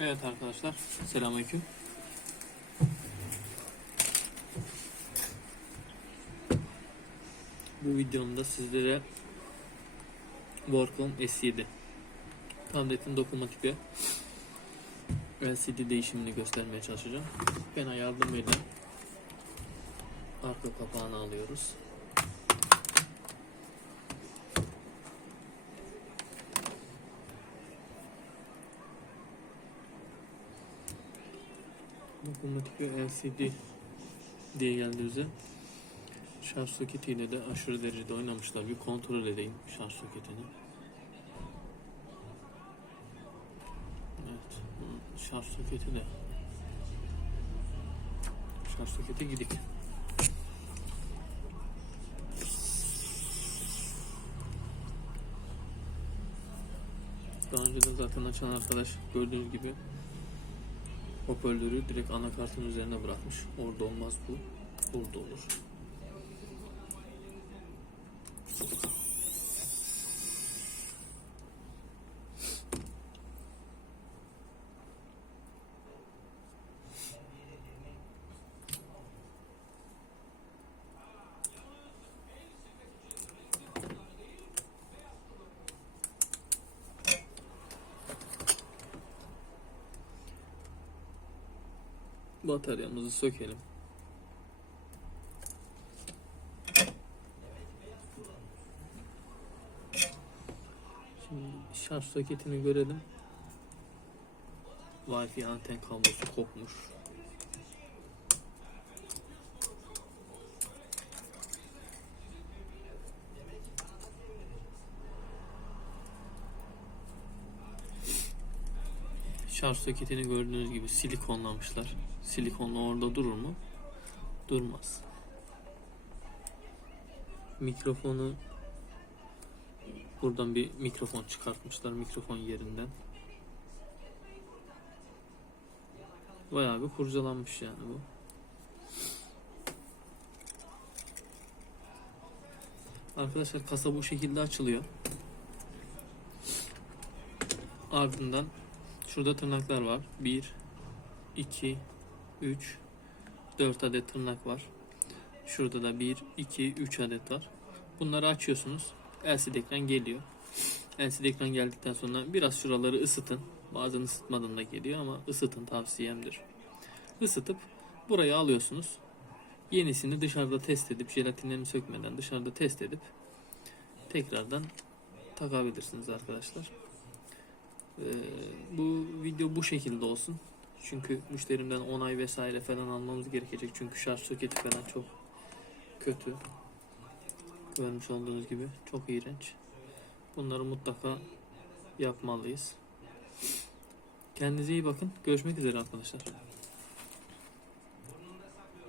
Evet arkadaşlar, selamünaleyküm. Bu videomda sizlere Wacom S7 tabletin dokunmatik ve LCD değişimini göstermeye çalışacağım. Pena yardımıyla arka kapağını alıyoruz. Dokunmatik ve LCD diye geldiğimizde şarj soketiyle de aşırı derecede oynamışlar. Bir kontrol edeyim şarj soketini. Evet, şarj soketi de şarj soketi gidik. Daha önce de zaten açan arkadaş gördüğünüz gibi hoparlörü direkt anakartın üzerine bırakmış. Orada olmaz bu. Burada olur. Bataryamızı sökelim. Şimdi şarj soketini görelim. Wi-Fi anten kablosu kopmuş. Şarj soketini gördüğünüz gibi silikonlamışlar. Silikonla orada durur mu? Durmaz. Mikrofonu buradan bir mikrofon çıkartmışlar mikrofon yerinden. Bayağı bir kurcalanmış yani bu. Arkadaşlar kasa bu şekilde açılıyor. Ardından şurada tırnaklar var. 1 2 3 4 adet tırnak var. Şurada da 1 2 3 adet var. Bunları açıyorsunuz. LCD ekran geliyor. LCD ekran geldikten sonra biraz şuraları ısıtın. Bazen ısıtmadan da geliyor ama ısıtın tavsiyemdir. Isıtıp burayı alıyorsunuz. Yenisini dışarıda test edip jelatinlerini sökmeden dışarıda test edip tekrardan takabilirsiniz arkadaşlar. Ee, bu video bu şekilde olsun. Çünkü müşterimden onay vesaire falan almamız gerekecek. Çünkü şarj soketi falan çok kötü. Görmüş olduğunuz gibi çok iğrenç. Bunları mutlaka yapmalıyız. Kendinize iyi bakın. Görüşmek üzere arkadaşlar.